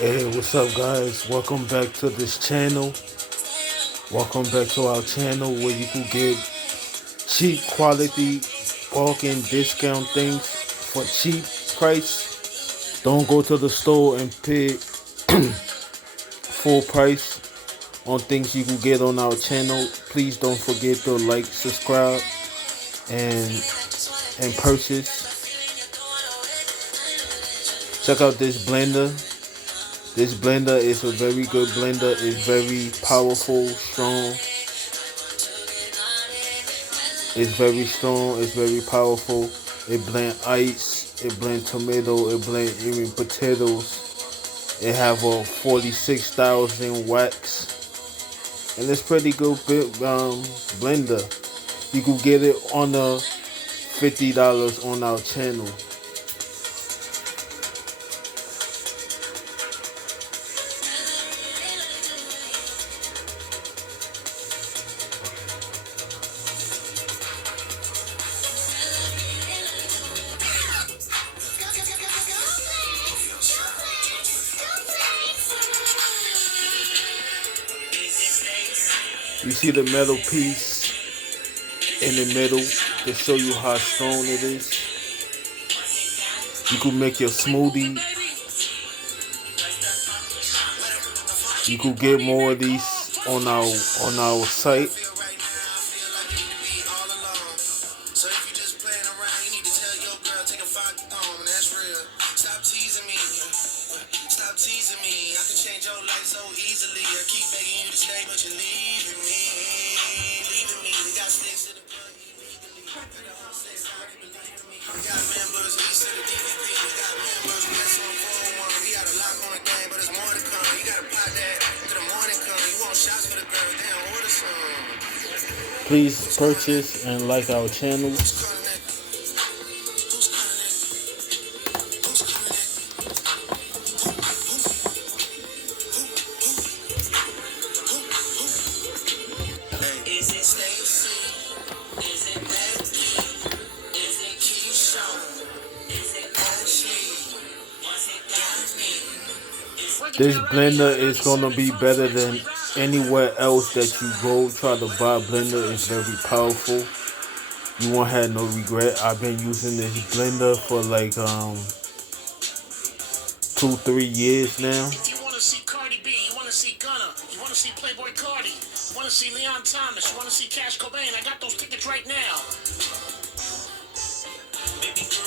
Hey, what's up, guys? Welcome back to this channel. Welcome back to our channel where you can get cheap quality, bulk and discount things for cheap price. Don't go to the store and pay full price on things you can get on our channel. Please don't forget to like, subscribe, and purchase. Check out this blender. This blender is a very good blender. It's very powerful, strong. It's very strong. It's very powerful. It blend ice. It blend tomato. It blend even potatoes. It have a 46,000 wax, and it's pretty good blender. You can get it on the $50 on our channel. You see the metal piece in the middle to show you how strong it is. You could make your smoothie. You could get more of these on our site. Stop teasing me. I can change your life so easily. I keep begging you to stay, but you're leaving me. Leaving me. We got sticks to the blood illegally. We got members, we to the DVP. We got members, we got some 401. We got a lock on the game, but it's more to come. You gotta pot that to the morning come. You want shots for the girl, damn, order some. Please purchase and like our channel. This blender is gonna be better than anywhere else that you go try to buy a blender. It's very powerful. You won't have no regret. I've been using this blender for like 2-3 years now. If you wanna see Cardi B, you wanna see Gunna, you wanna see Playboy Cardi, you wanna see Leon Thomas, you wanna see Cash Cobain, I got those tickets right now.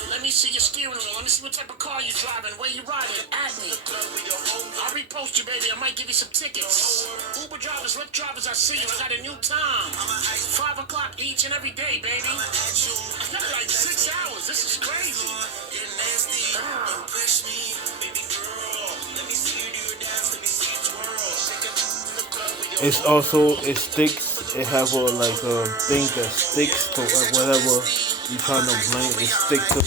Let me see your steering wheel. Let me see what type of car you're driving, where you riding. Add me. I'll repost you, baby. I might give you some tickets. Uber drivers, Lyft drivers, I see you. I got a new time. 5 o'clock each and every day, baby. I got like 6 hours. This is crazy. It's also, it sticks. It have a thing that sticks to whatever you trying to blend. It sticks to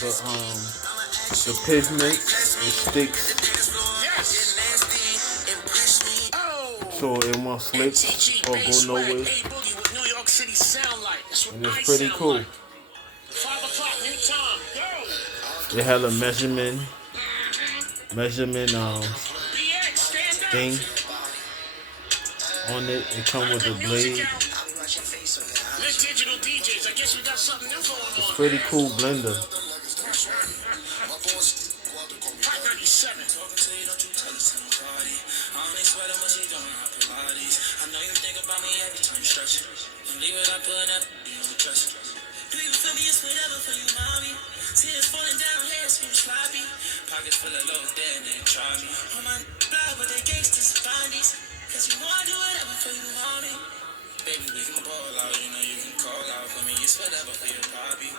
the pigment. It sticks, so it won't slip or go nowhere. And it's pretty cool. It had a measurement thing on it. It come with a blade. It's pretty cool blender. Pockets full of low dead, they try me. On my block, but they gangsters find these. Cause you know I do whatever for you, mommy. Baby, we can ball out, you know you can call out for me. It's whatever for your hobby.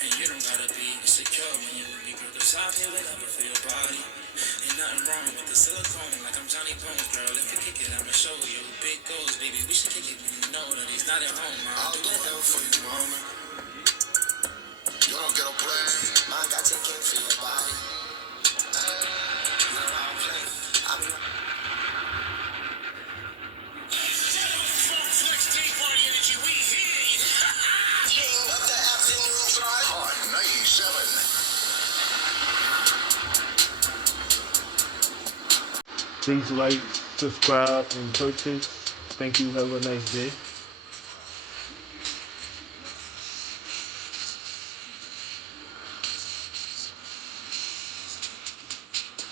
And you don't gotta be insecure when you with me, girl. Cause I'll feel whatever for your body. Ain't nothing wrong with the silicone, like I'm Johnny Bones, girl. If you kick it, I'ma show you. Big goals, baby, we should kick it when you know that he's not at home. I'll do whatever for you, mama. You don't get a play. Mine got 10 kings for your body. Please like, subscribe, and purchase. Thank you. Have a nice day.